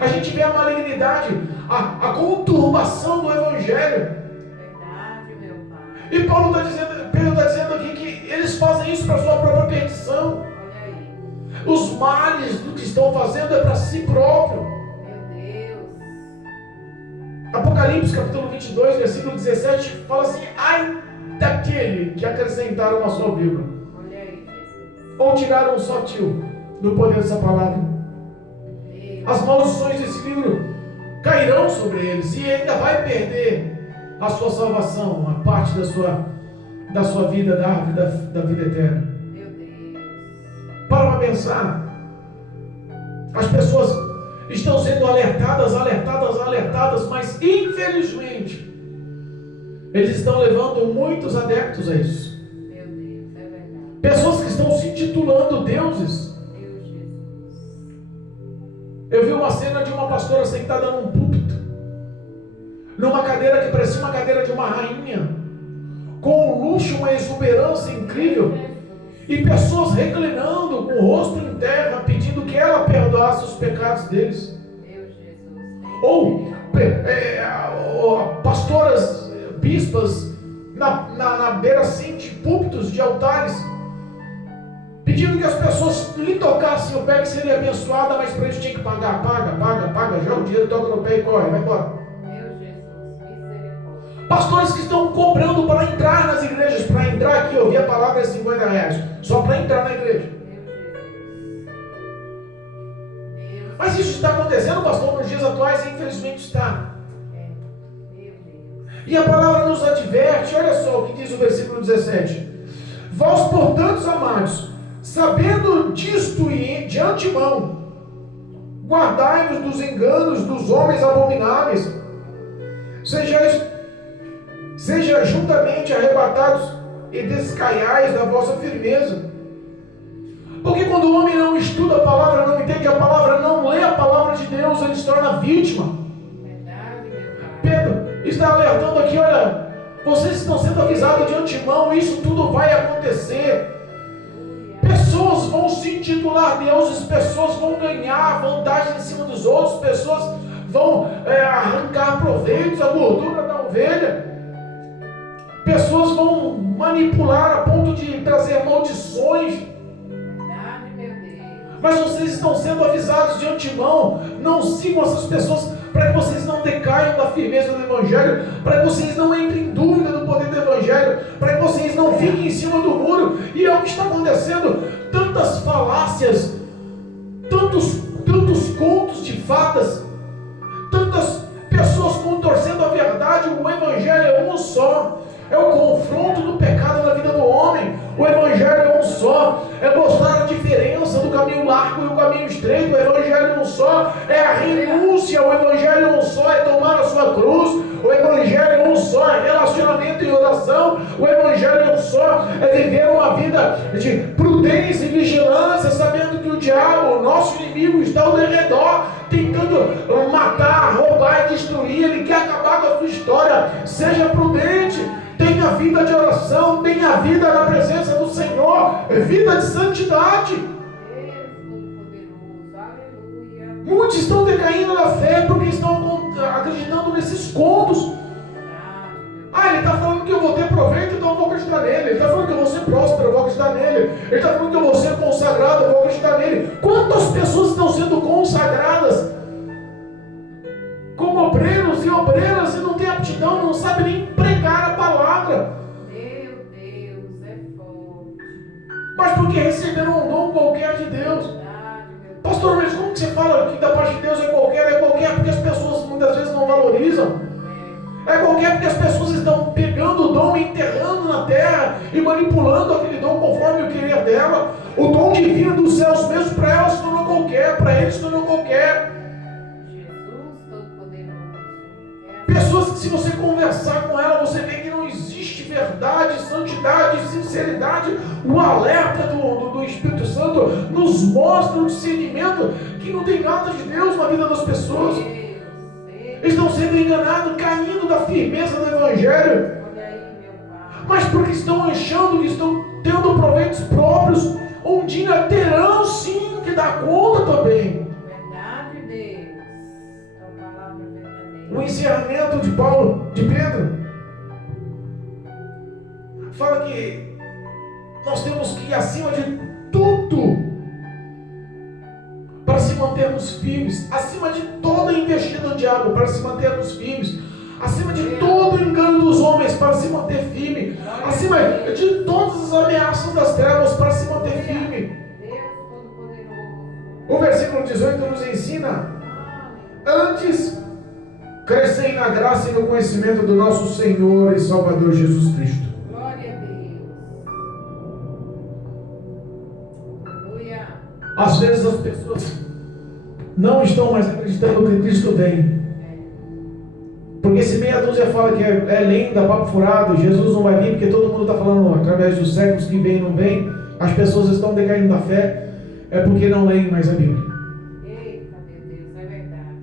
A gente vê a malignidade, a conturbação do evangelho. Verdade, meu Pai. E Pedro está dizendo aqui que eles fazem isso para a sua própria os males do que estão fazendo é para si próprio. Meu Deus. Apocalipse capítulo 22, versículo 17, fala assim: ai daquele que acrescentaram uma só vírgula, Olha aí, Jesus. ou tiraram um só tio do poder dessa palavra. As maldições desse livro cairão sobre eles, e ainda vai perder a sua salvação, a parte da sua vida, da árvore da vida eterna. Meu Deus. Para pensar, as pessoas estão sendo alertadas, mas infelizmente eles estão levando muitos adeptos a isso. Meu Deus, é verdade. Pessoas que estão se intitulando deuses. Meu Jesus. Eu vi uma cena de uma pastora sentada num púlpito, numa cadeira que parecia uma cadeira de uma rainha, com um luxo, uma exuberância incrível, e pessoas reclinando com o rosto em terra, pedindo que ela perdoasse os pecados deles. Meu Jesus. Ou pastoras, bispas, na beira assim de púlpitos, de altares, pedindo que as pessoas lhe tocassem o pé, que seria abençoada, mas para isso tinha que pagar. Paga, joga o dinheiro, toca no pé e corre, vai embora. Meu Jesus, misericórdia. Pastores que estão cobrando para entrar nas igrejas, para entrar aqui, ouvir a palavra é R$50, só para entrar na igreja. Meu Jesus. Deus. Mas isso está acontecendo, pastor, nos dias atuais, e infelizmente está. Meu Deus. E a palavra nos adverte, olha só o que diz o versículo 17: vós, portanto, amados, sabendo disto e de antemão, guardai-vos dos enganos dos homens abomináveis, seja juntamente arrebatados e descaiais da vossa firmeza. Porque quando o homem não estuda a palavra, não entende a palavra, não lê a palavra de Deus, ele se torna vítima. Verdade, meu Pai. Pedro está alertando aqui: olha, vocês estão sendo avisados de antemão, isso tudo vai acontecer. Pessoas vão se intitular deuses, pessoas vão ganhar vantagem em cima dos outros, pessoas vão arrancar proveitos da gordura da ovelha, pessoas vão manipular a ponto de trazer maldições. Verdade, meu Deus. Mas vocês estão sendo avisados de antemão: não sigam essas pessoas, para que vocês não decaiam da firmeza do Evangelho, para que vocês não entrem em dúvida do poder do Evangelho, para que vocês não fiquem em cima do muro. E é o que está acontecendo: tantas falácias, tantos contos de fadas, tantas pessoas contorcendo a verdade. O Evangelho é um só, é o confronto do pecado na vida do homem. O Evangelho é um só, é mostrar a diferença do caminho largo e o caminho estreito. O Evangelho é um só, é a renúncia. O Evangelho é um só, é tomar a sua cruz. O Evangelho é um só, é relacionamento e oração. O Evangelho é um só, é viver uma vida de prudência e vigilância, sabendo que o diabo, o nosso inimigo, está ao redor, tentando matar, roubar e destruir. Ele quer acabar com a sua história. Seja prudente, tenha vida de oração, tenha vida na presença do Senhor, vida de santidade. Deus Todo-Poderoso, aleluia. Muitos estão decaindo na fé porque estão acreditando nesses contos. Ele está falando que eu vou ter proveito, então eu vou acreditar nele. Ele está falando que eu vou ser próspero, eu vou acreditar nele. Ele está falando que eu vou ser consagrado, eu vou acreditar nele. Quantas pessoas estão sendo consagradas como obreiros e obreiras e não têm aptidão, não sabem nem pregar a palavra? Meu Deus, é forte. Mas porque receberam um dom qualquer de Deus. Verdade, meu Deus. Pastor, mas como que você fala que da parte de Deus é qualquer? É qualquer porque as pessoas muitas vezes não valorizam. É qualquer porque as pessoas estão pegando o dom e enterrando na terra e manipulando aquele dom conforme o querer dela. O dom divino dos céus mesmo para ela se tornou qualquer, para eles se tornou qualquer. Jesus Todo-Poderoso. Pessoas que, se você conversar com ela, você vê que não existe verdade, santidade, sinceridade. O alerta do Espírito Santo nos mostra um discernimento que não tem nada de Deus na vida das pessoas. Estão sendo enganados, caindo da firmeza do Evangelho. Olha aí, meu Pai. Mas porque estão achando que estão tendo proveitos próprios, um dia terão sim que dar conta também. Verdade, Deus. Tua palavra verdadeira. O encerramento de Paulo, de Pedro, fala que nós temos que, acima de tudo, mantermos firmes, acima de toda investida do diabo, para se mantermos firmes, acima de todo engano dos homens, para se manter firme, acima de todas as ameaças das trevas, para se manter firme. O versículo 18 nos ensina: antes, crescei na graça e no conhecimento do nosso Senhor e Salvador Jesus Cristo. Glória a Deus. Aleluia. Às vezes as pessoas não estão mais acreditando que Cristo vem. Porque se meia dúzia fala que é lenda, papo furado, Jesus não vai vir, porque todo mundo está falando através dos séculos que vem e não vem, as pessoas estão decaindo da fé, é porque não leem mais a Bíblia. Eita, meu Deus, é verdade.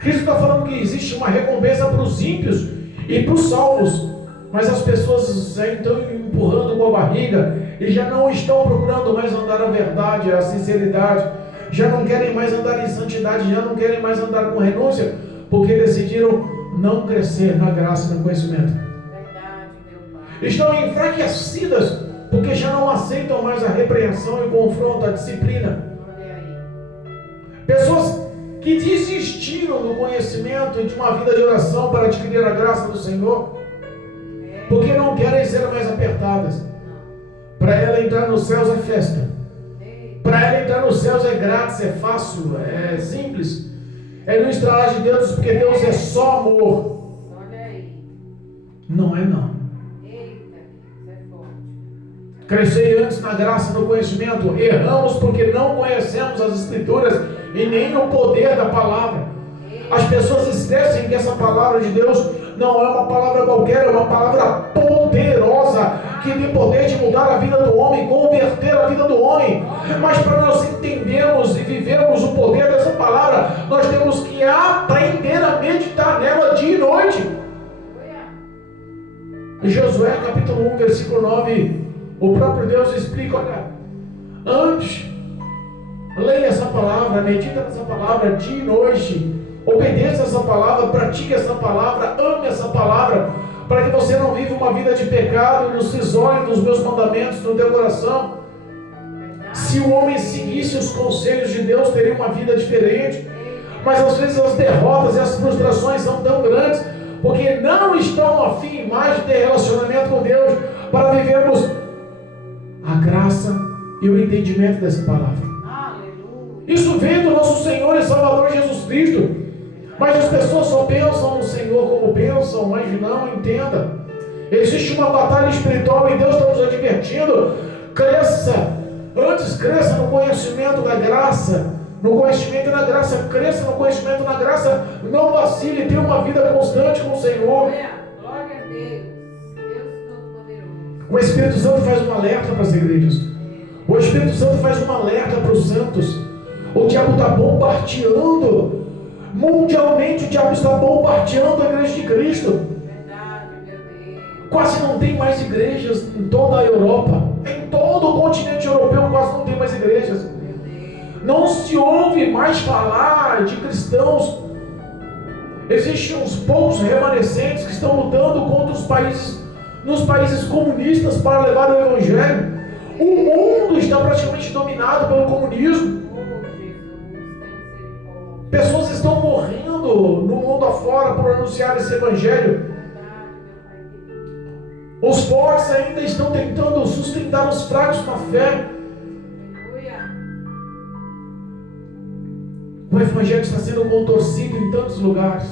Cristo está falando que existe uma recompensa para os ímpios e para os salvos, mas as pessoas já estão empurrando com a barriga e já não estão procurando mais andar a verdade, a sinceridade, já não querem mais andar em santidade, já não querem mais andar com renúncia, porque decidiram não crescer na graça e no conhecimento. Verdade, meu Pai. Estão enfraquecidas porque já não aceitam mais a repreensão e o confronto, a disciplina. Olha aí. Pessoas que desistiram do conhecimento e de uma vida de oração para adquirir a graça do Senhor, porque não querem ser mais apertadas. Para ela entrar nos céus é festa. Para ela entrar nos céus é grátis, é fácil, é simples. É no estralar de dedos, porque Deus é só amor. Olha aí. Não é não. Eita, isso é forte. Crescei antes na graça e no conhecimento. Erramos porque não conhecemos as Escrituras e nem o poder da palavra. As pessoas esquecem que essa palavra de Deus não é uma palavra qualquer, é uma palavra poderosa, que tem poder de mudar a vida do homem, converter a vida do homem. Mas para nós entendermos e vivermos o poder dessa palavra, nós temos que aprender a meditar nela dia e noite. Em Josué capítulo 1, versículo 9, o próprio Deus explica: olha, antes, leia essa palavra, medita nessa palavra dia e noite, obedeça essa palavra, pratique essa palavra, ame essa palavra, para que você não viva uma vida de pecado e não se isole dos meus mandamentos no teu coração. Se o homem seguisse os conselhos de Deus, teria uma vida diferente. Mas às vezes as derrotas e as frustrações são tão grandes, porque não estão a fim mais de ter relacionamento com Deus, para vivermos a graça e o entendimento dessa palavra. Aleluia. Isso veio do nosso Senhor e Salvador Jesus Cristo. Mas as pessoas só pensam no Senhor como pensam, mas não entenda. Existe uma batalha espiritual e Deus está nos advertindo: cresça, antes cresça no conhecimento da graça, no conhecimento da graça, cresça no conhecimento da graça, não vacile, tenha uma vida constante com o Senhor. Glória a Deus, Deus Todo-Poderoso. O Espírito Santo faz um alerta para as igrejas, o Espírito Santo faz um alerta para os santos. O diabo está bombardeando. Mundialmente o diabo está bombardeando a igreja de Cristo. Verdade, meu Deus. Quase não tem mais igrejas em toda a Europa. Em todo o continente europeu quase não tem mais igrejas. Meu Deus. Não se ouve mais falar de cristãos. Existem uns poucos remanescentes que estão lutando contra os países, nos países comunistas, para levar o evangelho. O mundo está praticamente dominado pelo comunismo. Pessoas estão morrendo no mundo afora por anunciar esse evangelho. Os fortes ainda estão tentando sustentar os fracos na fé. O evangelho está sendo contorcido em tantos lugares.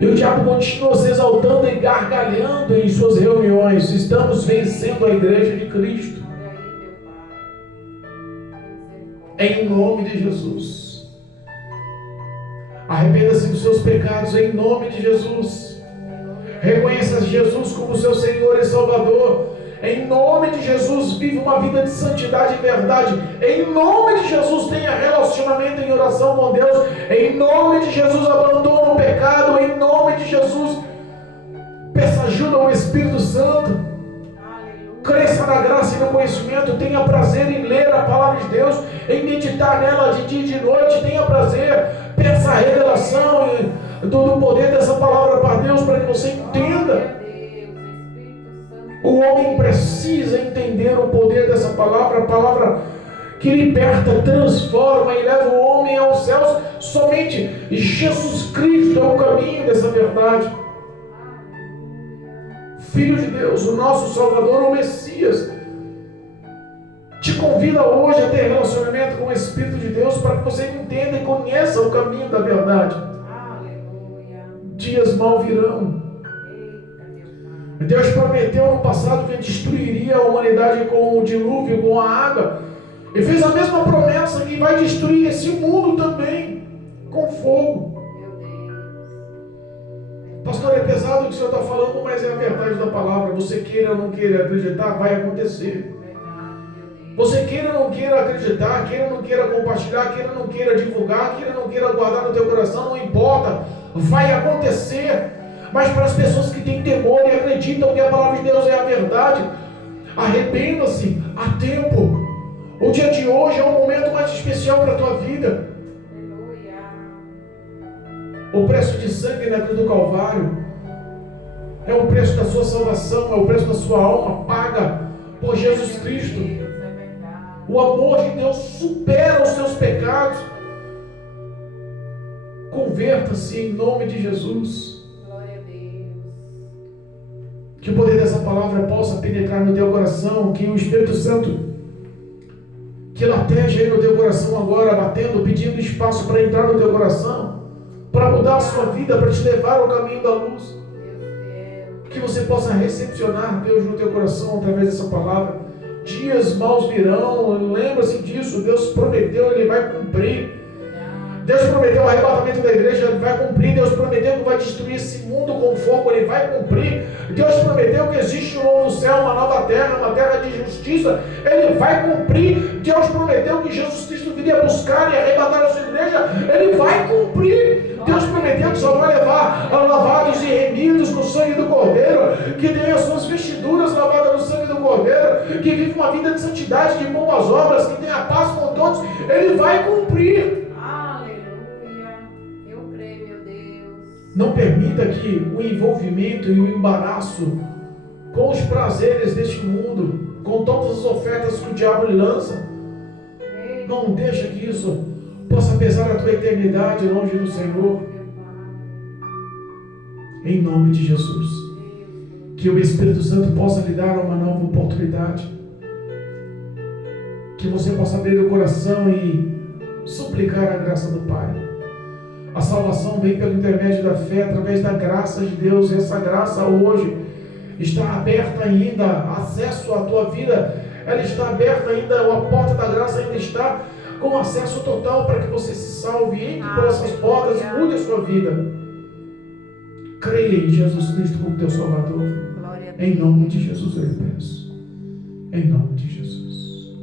E o diabo continua se exaltando e gargalhando em suas reuniões. Estamos vencendo a igreja de Cristo. Em nome de Jesus. Arrependa-se dos seus pecados em nome de Jesus. Reconheça Jesus como seu Senhor e Salvador. Em nome de Jesus, vive uma vida de santidade e verdade. Em nome de Jesus, tenha relacionamento em oração com Deus. Em nome de Jesus, abandona o pecado. Em nome de Jesus, peça ajuda ao Espírito Santo. Cresça na graça e no conhecimento, tenha prazer em ler a palavra de Deus, em meditar nela de dia e de noite, tenha prazer, peça a revelação do poder dessa palavra para Deus, para que você entenda. O homem precisa entender o poder dessa palavra, a palavra que liberta, transforma e leva o homem aos céus. Somente Jesus Cristo é o caminho dessa verdade. Filho de Deus, o nosso Salvador, o Messias, te convida hoje a ter relacionamento com o Espírito de Deus para que você entenda e conheça o caminho da verdade. Aleluia. Dias mal virão. Deus prometeu no passado que destruiria a humanidade com o dilúvio, com a água, e fez a mesma promessa que vai destruir esse mundo também com fogo. Pastor, é pesado o que o senhor está falando, mas é a verdade da palavra. Você queira ou não queira acreditar, vai acontecer. Você queira ou não queira acreditar, queira ou não queira compartilhar, queira ou não queira divulgar, queira ou não queira guardar no teu coração, não importa, vai acontecer. Mas para as pessoas que têm temor e acreditam que a palavra de Deus é a verdade, arrependa-se a tempo. O dia de hoje é um momento mais especial para a tua vida. O preço de sangue na cruz do Calvário é o preço da sua salvação, é o preço da sua alma paga por Jesus Cristo. O amor de Deus supera os seus pecados. Converta-se em nome de Jesus. Glória a Deus. Que o poder dessa palavra possa penetrar no teu coração, que o Espírito Santo que lateja aí no teu coração agora, batendo, pedindo espaço para entrar no teu coração, para mudar a sua vida, para te levar ao caminho da luz. Que você possa recepcionar Deus no teu coração através dessa palavra. Dias maus virão, lembra-se disso. Deus prometeu, Ele vai cumprir. Deus prometeu o arrebatamento da igreja, Ele vai cumprir. Deus prometeu que vai destruir esse mundo com fogo, Ele vai cumprir. Deus prometeu que existe um novo céu, uma nova terra, uma terra de justiça, Ele vai cumprir. Deus prometeu que Jesus Cristo viria buscar e arrebatar a sua igreja, Ele vai cumprir. Deus prometeu que só vai levar lavados e remidos no sangue do Cordeiro, que tem as suas vestiduras lavadas no sangue do Cordeiro, que vive uma vida de santidade, de boas obras, que tem a paz com todos. Ele vai cumprir. Não permita que o envolvimento e o embaraço com os prazeres deste mundo, com todas as ofertas que o diabo lhe lança, não deixa que isso possa pesar a tua eternidade longe do Senhor. Em nome de Jesus, que o Espírito Santo possa lhe dar uma nova oportunidade, que você possa abrir o coração e suplicar a graça do Pai. A salvação vem pelo intermédio da fé, através da graça de Deus. E essa graça hoje está aberta ainda, acesso à tua vida, ela está aberta ainda, a porta da graça ainda está com acesso total para que você se salve, entre por essas portas e mude a sua vida. Creia em Jesus Cristo como teu Salvador. Em nome de Jesus eu peço. Em nome de Jesus.